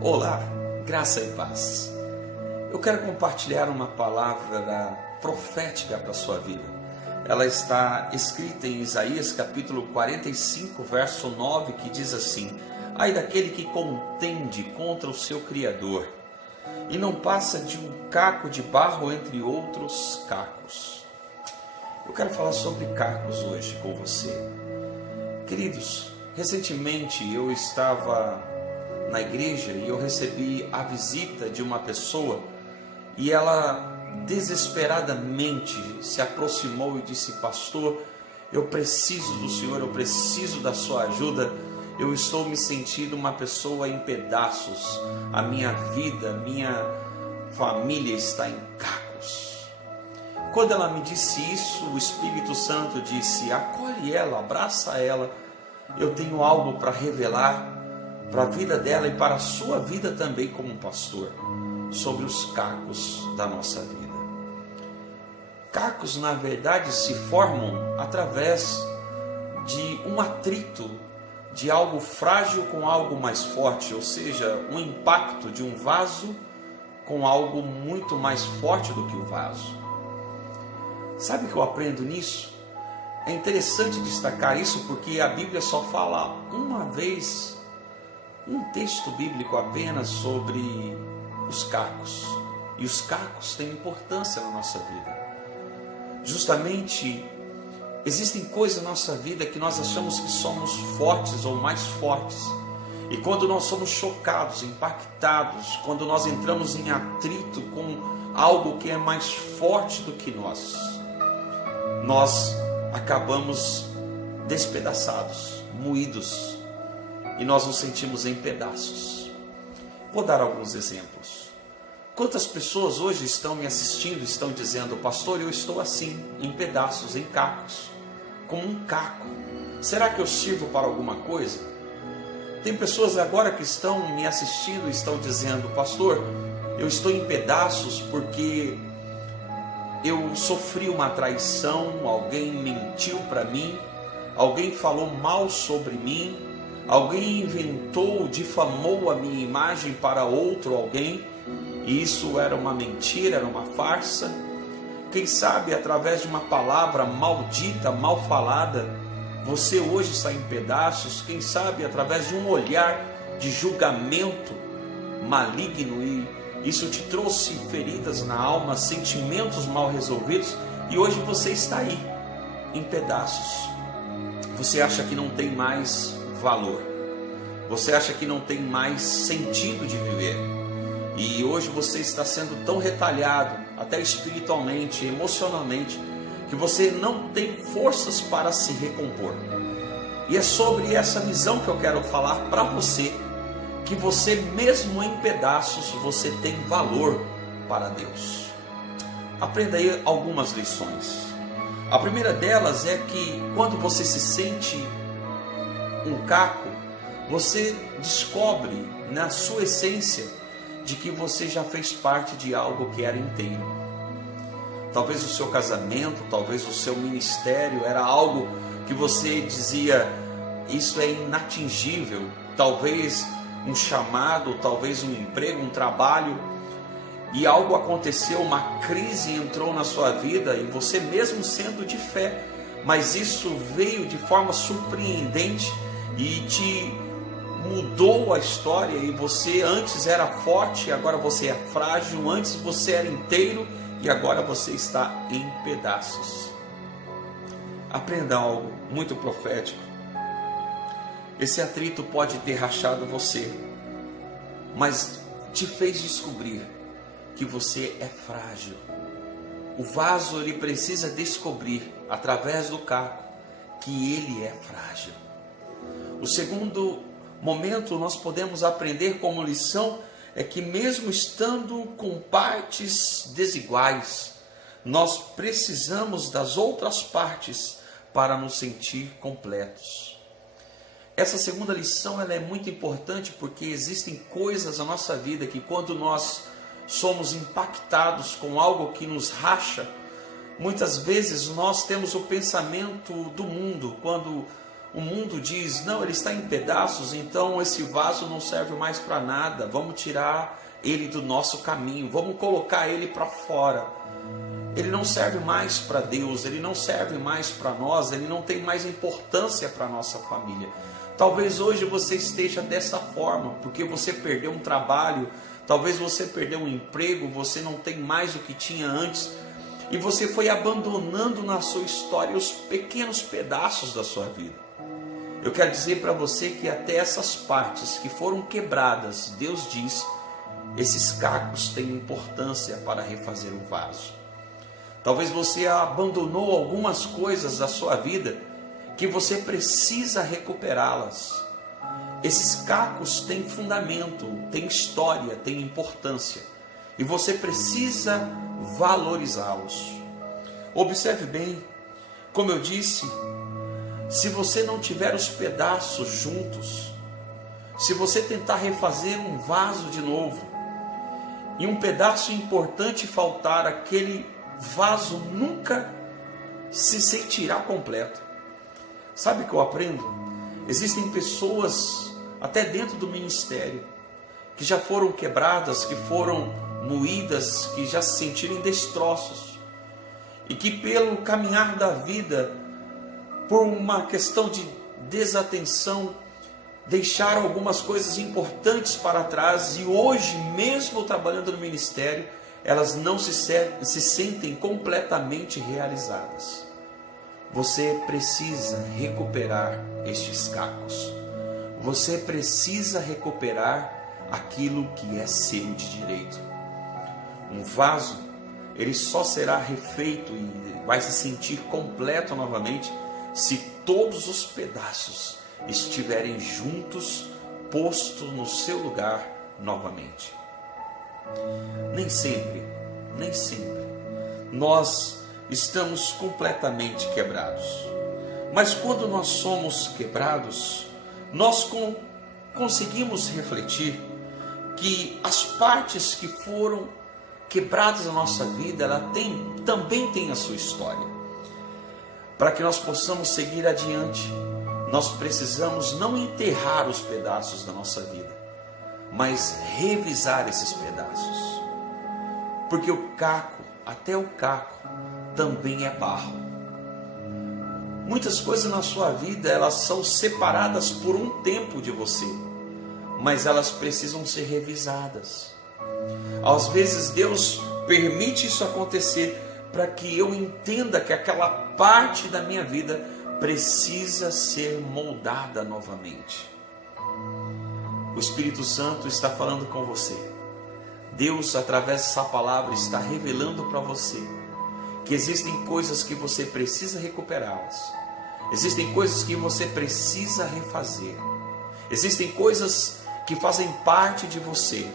Olá, graça e paz. Eu quero compartilhar uma palavra profética para a sua vida. Ela está escrita em Isaías capítulo 45, verso 9, que diz assim: ai daquele que contende contra o seu Criador, e não passa de um caco de barro entre outros cacos. Eu quero falar sobre cacos hoje com você. Queridos, recentemente eu estava na igreja e eu recebi a visita de uma pessoa e ela desesperadamente se aproximou e disse: pastor, eu preciso do Senhor, eu preciso da sua ajuda, eu estou me sentindo uma pessoa em pedaços, a minha vida, minha família está em cacos. Quando ela me disse isso, o Espírito Santo disse: acolhe ela, abraça ela, eu tenho algo para revelar para a vida dela e para a sua vida também como pastor, sobre os cacos da nossa vida. Cacos, na verdade, se formam através de um atrito de algo frágil com algo mais forte, ou seja, um impacto de um vaso com algo muito mais forte do que o vaso. Sabe o que eu aprendo nisso? É interessante destacar isso porque a Bíblia só fala uma vez, um texto bíblico apenas, sobre os cacos. E os cacos têm importância na nossa vida. Justamente, existem coisas na nossa vida que nós achamos que somos fortes ou mais fortes. E quando nós somos chocados, impactados, quando nós entramos em atrito com algo que é mais forte do que nós acabamos despedaçados, moídos, e nós nos sentimos em pedaços. Vou dar alguns exemplos. Quantas pessoas hoje estão me assistindo, estão dizendo: pastor, eu estou assim, em pedaços, em cacos, como um caco. Será que eu sirvo para alguma coisa? Tem pessoas agora que estão me assistindo e estão dizendo: pastor, eu estou em pedaços porque eu sofri uma traição, alguém mentiu para mim, alguém falou mal sobre mim, alguém inventou, difamou a minha imagem para outro alguém, e isso era uma mentira, era uma farsa. Quem sabe através de uma palavra maldita, mal falada, você hoje está em pedaços. Quem sabe através de um olhar de julgamento maligno, e isso te trouxe feridas na alma, sentimentos mal resolvidos, e hoje você está aí, em pedaços. Você acha que não tem mais valor, você acha que não tem mais sentido de viver, e hoje você está sendo tão retalhado, até espiritualmente, emocionalmente, que você não tem forças para se recompor. E é sobre essa visão que eu quero falar para você, que você mesmo em pedaços, você tem valor para Deus. Aprenda aí algumas lições. A primeira delas é que quando você se sente um caco, você descobre na sua essência de que você já fez parte de algo que era inteiro. Talvez o seu casamento, talvez o seu ministério era algo que você dizia: isso é inatingível. Talvez um chamado, talvez um emprego, um trabalho, e algo aconteceu, uma crise entrou na sua vida, e você mesmo sendo de fé, mas isso veio de forma surpreendente e te mudou a história, e você antes era forte, agora você é frágil, antes você era inteiro e agora você está em pedaços. Aprenda algo muito profético. Esse atrito pode ter rachado você, mas te fez descobrir que você é frágil. O vaso, ele precisa descobrir através do caco que ele é frágil. O segundo momento nós podemos aprender como lição é que mesmo estando com partes desiguais, nós precisamos das outras partes para nos sentir completos. Essa segunda lição ela é muito importante porque existem coisas na nossa vida que quando nós somos impactados com algo que nos racha, muitas vezes nós temos o pensamento do mundo. Quando o mundo diz, não, ele está em pedaços, então esse vaso não serve mais para nada, vamos tirar ele do nosso caminho, vamos colocar ele para fora. Ele não serve mais para Deus, ele não serve mais para nós, ele não tem mais importância para a nossa família. Talvez hoje você esteja dessa forma, porque você perdeu um trabalho, talvez você perdeu um emprego, você não tem mais o que tinha antes, e você foi abandonando na sua história os pequenos pedaços da sua vida. Eu quero dizer para você que até essas partes que foram quebradas, Deus diz, esses cacos têm importância para refazer o vaso. Talvez você abandonou algumas coisas da sua vida que você precisa recuperá-las. Esses cacos têm fundamento, têm história, têm importância e você precisa valorizá-los. Observe bem, como eu disse, se você não tiver os pedaços juntos, se você tentar refazer um vaso de novo e um pedaço importante faltar, aquele vaso nunca se sentirá completo. Sabe o que eu aprendo? Existem pessoas, até dentro do ministério, que já foram quebradas, que foram moídas, que já se sentiram em destroços, e que pelo caminhar da vida, por uma questão de desatenção, deixaram algumas coisas importantes para trás, e hoje, mesmo trabalhando no ministério, elas não se sentem completamente realizadas. Você precisa recuperar estes cacos. Você precisa recuperar aquilo que é seu de direito. Um vaso, ele só será refeito e vai se sentir completo novamente se todos os pedaços estiverem juntos, postos no seu lugar novamente. Nem sempre nós estamos completamente quebrados. Mas quando nós somos quebrados, nós conseguimos refletir que as partes que foram quebradas na nossa vida, ela também tem a sua história. Para que nós possamos seguir adiante, nós precisamos não enterrar os pedaços da nossa vida, mas revisar esses pedaços. Porque o caco, até o caco, também é barro. Muitas coisas na sua vida, elas são separadas por um tempo de você, mas elas precisam ser revisadas. Às vezes Deus permite isso acontecer para que eu entenda que aquela parte da minha vida precisa ser moldada novamente. O Espírito Santo está falando com você. Deus, através dessa palavra, está revelando para você que existem coisas que você precisa recuperá-las. Existem coisas que você precisa refazer. Existem coisas que fazem parte de você.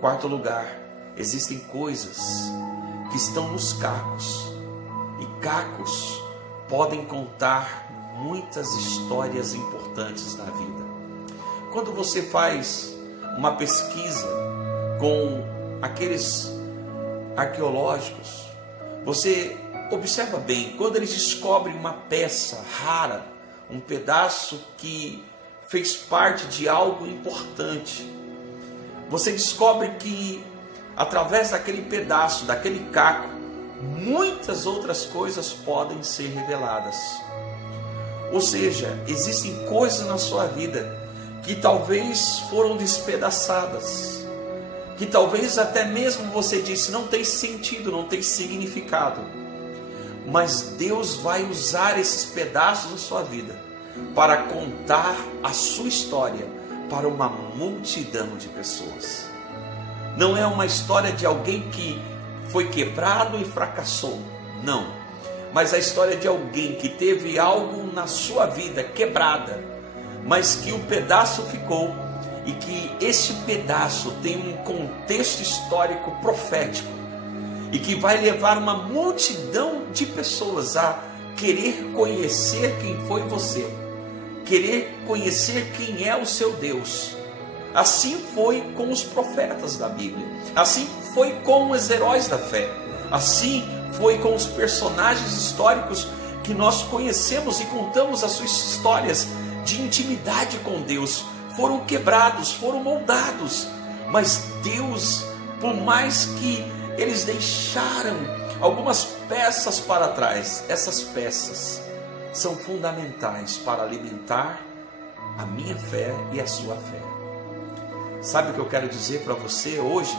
Quarto lugar, existem coisas que estão nos cacos. E cacos podem contar muitas histórias importantes na vida. Quando você faz uma pesquisa com aqueles arqueológicos, você observa bem, quando eles descobrem uma peça rara, um pedaço que fez parte de algo importante, você descobre que através daquele pedaço, daquele caco, muitas outras coisas podem ser reveladas. Ou seja, existem coisas na sua vida que talvez foram despedaçadas, que talvez até mesmo você disse, não tem sentido, não tem significado, mas Deus vai usar esses pedaços da sua vida para contar a sua história para uma multidão de pessoas. Não é uma história de alguém que foi quebrado e fracassou, não, mas a história de alguém que teve algo na sua vida quebrada, mas que o pedaço ficou, e que este pedaço tem um contexto histórico profético, e que vai levar uma multidão de pessoas a querer conhecer quem foi você, querer conhecer quem é o seu Deus. Assim foi com os profetas da Bíblia, assim foi com os heróis da fé, assim foi com os personagens históricos que nós conhecemos e contamos as suas histórias de intimidade com Deus, foram quebrados, foram moldados, mas Deus, por mais que eles deixaram algumas peças para trás, essas peças são fundamentais para alimentar a minha fé e a sua fé. Sabe o que eu quero dizer para você hoje?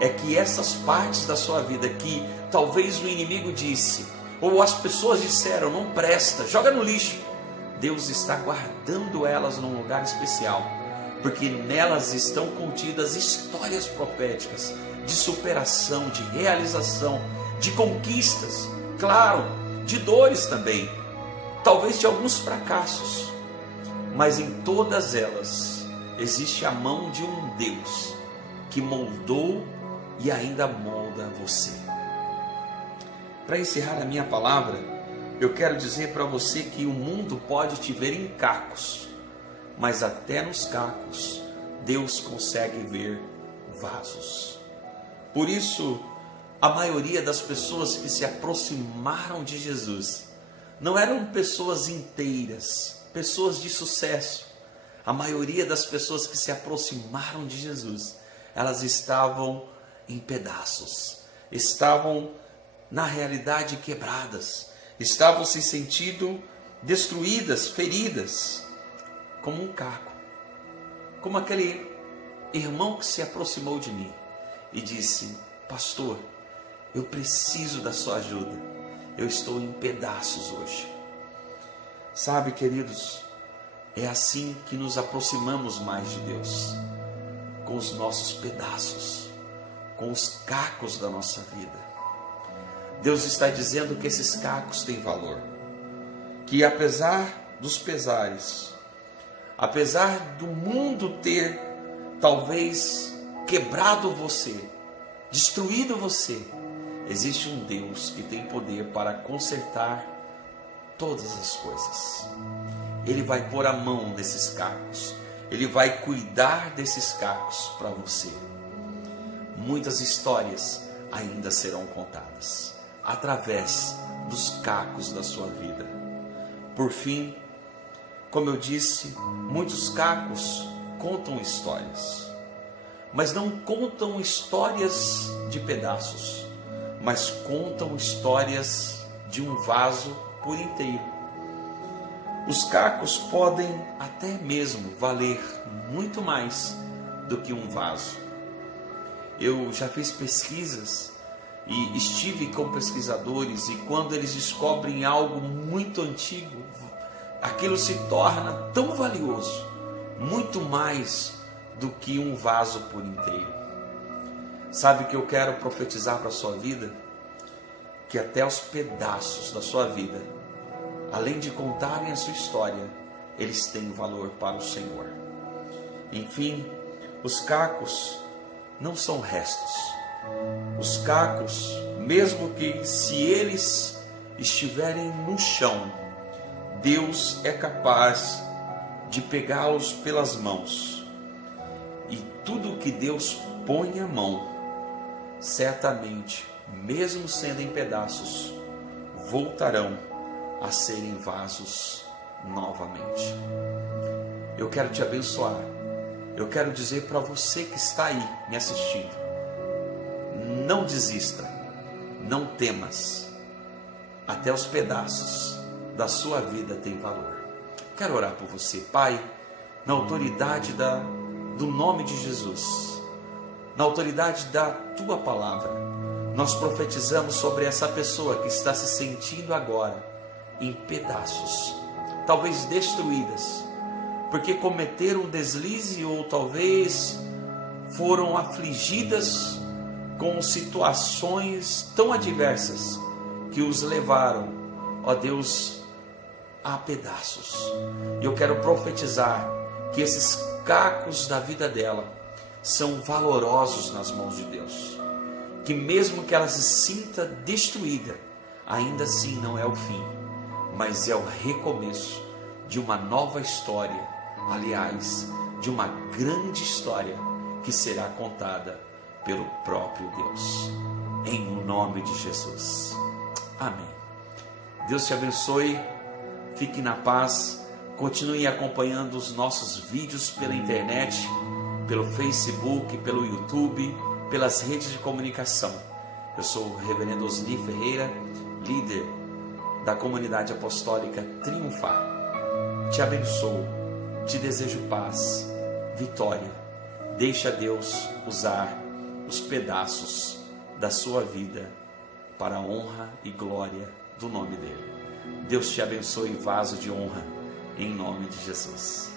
É que essas partes da sua vida que talvez o inimigo disse, ou as pessoas disseram, não presta, joga no lixo, Deus está guardando elas num lugar especial, porque nelas estão contidas histórias proféticas de superação, de realização, de conquistas, claro, de dores também, talvez de alguns fracassos, mas em todas elas existe a mão de um Deus que moldou e ainda molda você. Para encerrar a minha palavra, eu quero dizer para você que o mundo pode te ver em cacos, mas até nos cacos Deus consegue ver vasos. Por isso, a maioria das pessoas que se aproximaram de Jesus não eram pessoas inteiras, pessoas de sucesso. A maioria das pessoas que se aproximaram de Jesus, elas estavam em pedaços, estavam na realidade quebradas, estavam se sentindo destruídas, feridas, como um caco, como aquele irmão que se aproximou de mim e disse: pastor, eu preciso da sua ajuda, eu estou em pedaços hoje. Sabe, queridos, é assim que nos aproximamos mais de Deus, com os nossos pedaços, com os cacos da nossa vida. Deus está dizendo que esses cacos têm valor, que apesar dos pesares, apesar do mundo ter talvez quebrado você, destruído você, existe um Deus que tem poder para consertar todas as coisas. Ele vai pôr a mão nesses cacos, Ele vai cuidar desses cacos para você. Muitas histórias ainda serão contadas através dos cacos da sua vida. Por fim, como eu disse, muitos cacos contam histórias, mas não contam histórias de pedaços, mas contam histórias de um vaso por inteiro. Os cacos podem até mesmo valer muito mais do que um vaso. Eu já fiz pesquisas e estive com pesquisadores, e quando eles descobrem algo muito antigo, aquilo se torna tão valioso, muito mais do que um vaso por inteiro. Sabe que eu quero profetizar para a sua vida? Que até os pedaços da sua vida, além de contarem a sua história, eles têm valor para o Senhor. Enfim, os cacos não são restos. Os cacos, mesmo que se eles estiverem no chão, Deus é capaz de pegá-los pelas mãos. E tudo que Deus põe a mão, certamente, mesmo sendo em pedaços, voltarão a serem vasos novamente. Eu quero te abençoar. Eu quero dizer para você que está aí me assistindo: não desista, não temas. Até os pedaços da sua vida têm valor. Quero orar por você, Pai, na autoridade do nome de Jesus, na autoridade da Tua palavra. Nós profetizamos sobre essa pessoa que está se sentindo agora em pedaços, talvez destruídas, porque cometeram um deslize, ou talvez foram afligidas com situações tão adversas que os levaram, ó Deus, a pedaços. E eu quero profetizar que esses cacos da vida dela são valorosos nas mãos de Deus, que mesmo que ela se sinta destruída, ainda assim não é o fim, mas é o recomeço de uma nova história, aliás, de uma grande história que será contada pelo próprio Deus, em nome de Jesus. Amém. Deus te abençoe, fique na paz, continue acompanhando os nossos vídeos pela internet, pelo Facebook, pelo YouTube, pelas redes de comunicação. Eu sou o reverendo Osni Ferreira, líder da comunidade apostólica Triunfar. Te abençoo, te desejo paz, vitória. Deixa Deus usar os pedaços da sua vida para a honra e glória do nome dele. Deus te abençoe, vaso de honra, em nome de Jesus.